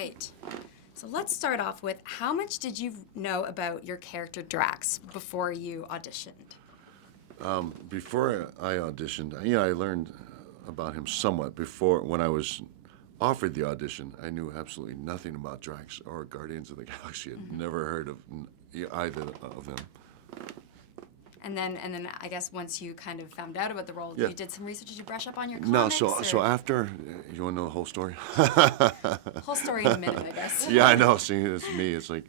right. So let's start off with, how much did you know about your character Drax before you auditioned? Before I auditioned, I learned about him somewhat. Before, when I was offered the audition, I knew absolutely nothing about Drax or Guardians of the Galaxy. I'd never heard of either of them. And then I guess once you kind of found out about the role, Yeah. you did some research. Did you brush up on your No, comics? so after, you want to know the whole story? Whole story in a minute, I guess. Yeah, I know. See, it's me. It's like,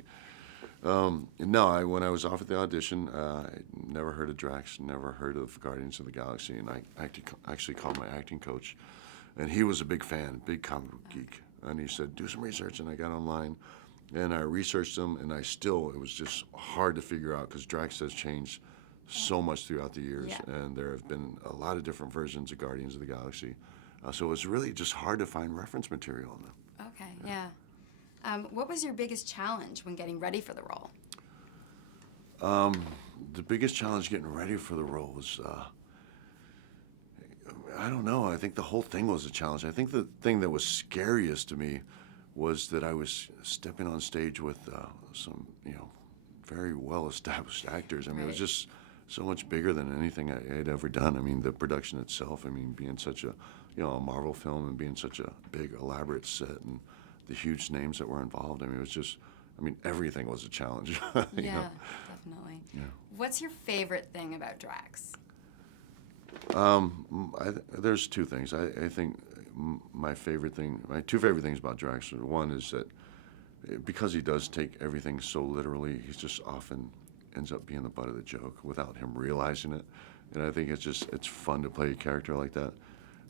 no, when I was offered the audition, I never heard of Drax, never heard of Guardians of the Galaxy, and I actually called my acting coach, and he was a big fan, big comic book geek, and he said, do some research, and I got online, and I researched them, and it was just hard to figure out, because Drax has changed so much throughout the years, and there have been a lot of different versions of Guardians of the Galaxy, so it was really just hard to find reference material on them. Okay, yeah. What was your biggest challenge when getting ready for the role? The biggest challenge getting ready for the role was, I don't know, I think the whole thing was a challenge. I think the thing that was scariest to me was that I was stepping on stage with some, very well-established actors. I mean, it was just so much bigger than anything I had ever done. I mean, the production itself, being such a, a Marvel film and being such a big, elaborate set and the huge names that were involved. It was just, everything was a challenge. Yeah, definitely. Yeah. What's your favorite thing about Drax? There's two things. I think my two favorite things about Drax, one is that because he does take everything so literally, he's just often ends up being the butt of the joke without him realizing it. And I think it's fun to play a character like that.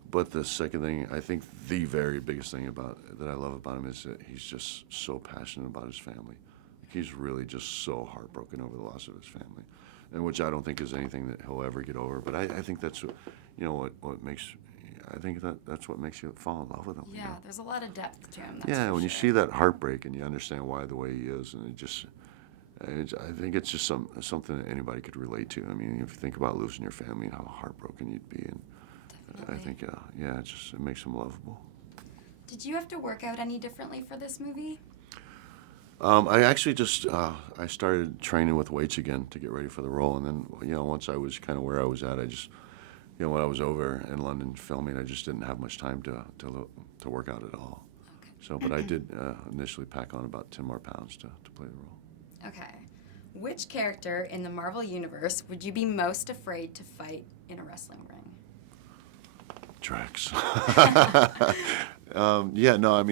But the second thing, I think the very biggest thing that I love about him is that he's just so passionate about his family. He's really just so heartbroken over the loss of his family, and which I don't think is anything that he'll ever get over. But I think that's what makes. I think that's what makes you fall in love with him. Yeah, there's a lot of depth to him. That's when you see that heartbreak and you understand why the way he is, and I think it's just something that anybody could relate to. If you think about losing your family and how heartbroken you'd be, and Definitely. I think, it makes him lovable. Did you have to work out any differently for this movie? I actually just I started training with weights again to get ready for the role, and then once I was kind of where I was at, I just when I was over in London filming, I just didn't have much time to work out at all. Okay. So, but I did initially pack on about 10 more pounds to play the role. Okay. Which character in the Marvel Universe would you be most afraid to fight in a wrestling ring? Drax. Yeah, no,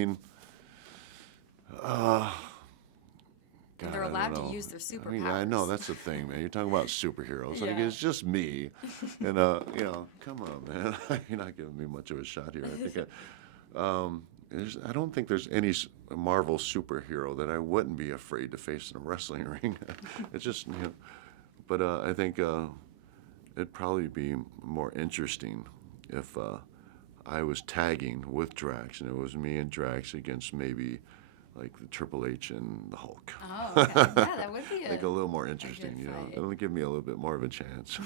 God, They're I don't allowed to know. use their superpowers. I know, that's the thing, man. You're talking about superheroes. Like, Yeah. it's just me. And, come on, man. You're not giving me much of a shot here. I think I don't think there's any Marvel superhero that I wouldn't be afraid to face in a wrestling ring. It's just, but I think it'd probably be more interesting if I was tagging with Drax, and it was me and Drax against maybe like the Triple H and the Hulk. Oh, okay. Yeah, that would be Like a little more interesting, fight. It'll give me a little bit more of a chance.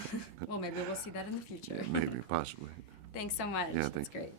Well, maybe we'll see that in the future. Yeah, maybe, possibly. Thanks so much. Yeah, That's thank you. great.